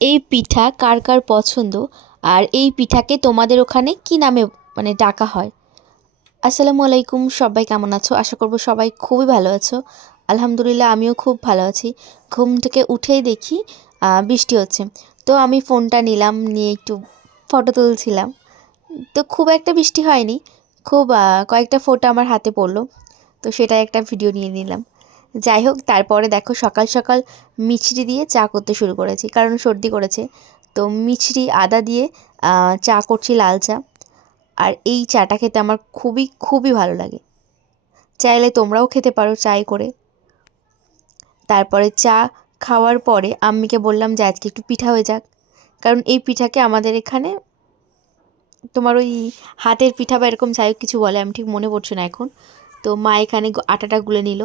এই পিঠা কার কার পছন্দ আর এই পিঠাকে তোমাদের ওখানে কি নামে ডাকা হয়? আসসালামু আলাইকুম, সবাই কেমন আছো? আশা করব সবাই খুবই ভালো আছো। আলহামদুলিল্লাহ আমিও খুব ভালো আছি। ঘুম থেকে উঠেই দেখি বৃষ্টি হচ্ছে। তো আমি ফোনটা নিলাম, নিয়ে একটু ফটো তুলছিলাম। তো খুব একটা বৃষ্টি হয়নি, খুব কয়েকটা ফোঁটা আমার হাতে পড়লো। তো সেটা একটা ভিডিও নিয়ে নিলাম। যাই হোক, তারপরে দেখো সকাল সকাল মিছরি দিয়ে চা করতে শুরু করেছি, কারণ সর্দি করেছে। তো মিছরি আদা দিয়ে চা করছি, লাল চা। আর এই চাটা খেতে আমার খুবই খুবই ভালো লাগে। চাইলে তোমরাও খেতে পারো চাই করে। তারপরে চা খাওয়ার পরে আম্মিকে বললাম যে আজকে একটু পিঠা হয়ে যাক, কারণ এই পিঠাকে আমাদের এখানে তোমার ওই হাতের পিঠা বা এরকম যাই হোক কিছু বলে, আমি ঠিক মনে পড়ছে না এখন। তো মা এখানে আটাটা গুলে নিল।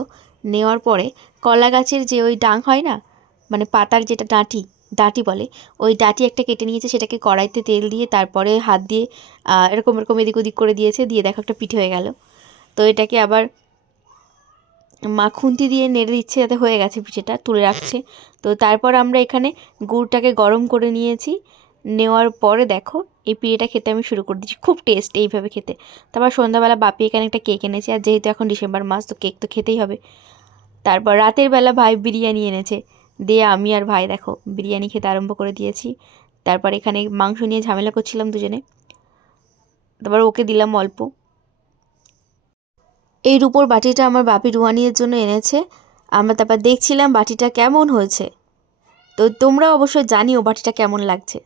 নেওয়ার পরে কলা গাছের যে ওই ডাং হয় না, পাতার যেটা ডাঁটি, ডাঁটি বলে, ওই ডাঁটি একটা কেটে নিয়েছে, সেটাকে কড়াইতে তেল দিয়ে তারপরে হাত দিয়ে এরকম এরকম এদিক ওদিক করে দিয়েছে, দিয়ে দেখো একটা পিঠে হয়ে গেল। তো এটাকে আবার মা খুন্তি দিয়ে নেড়ে দিচ্ছে, যাতে হয়ে গেছে পিঠেটা, তুলে রাখছে। তো তারপর আমরা এখানে গুড়টাকে গরম করে নিয়েছি। নেওয়ার পরে দেখো এই পিঠেটা খেতে আমি শুরু করে দিচ্ছি। খুব টেস্ট এইভাবে খেতে। তারপর সন্ধ্যাবেলা বাপি এখানে একটা কেক এনেছে, আর যেহেতু এখন ডিসেম্বর মাস, তো কেক তো খেতেই হবে। তারপর রাতের বেলা ভাই বিরিয়ানি এনেছে, দিয়ে আমি আর ভাই দেখো বিরিয়ানি খেতে আরম্ভ করে দিয়েছি। তারপর এখানে মাংস নিয়ে ঝামেলা করছিলাম দুজনে, তারপর ওকে দিলাম অল্প। এই রূপোর বাটিটা আমার বাপি রুহানির জন্য এনেছে। আমরা তারপর দেখছিলাম বাটিটা কেমন হয়েছে। তো তোমরা অবশ্যই জানিও বাটিটা কেমন লাগছে।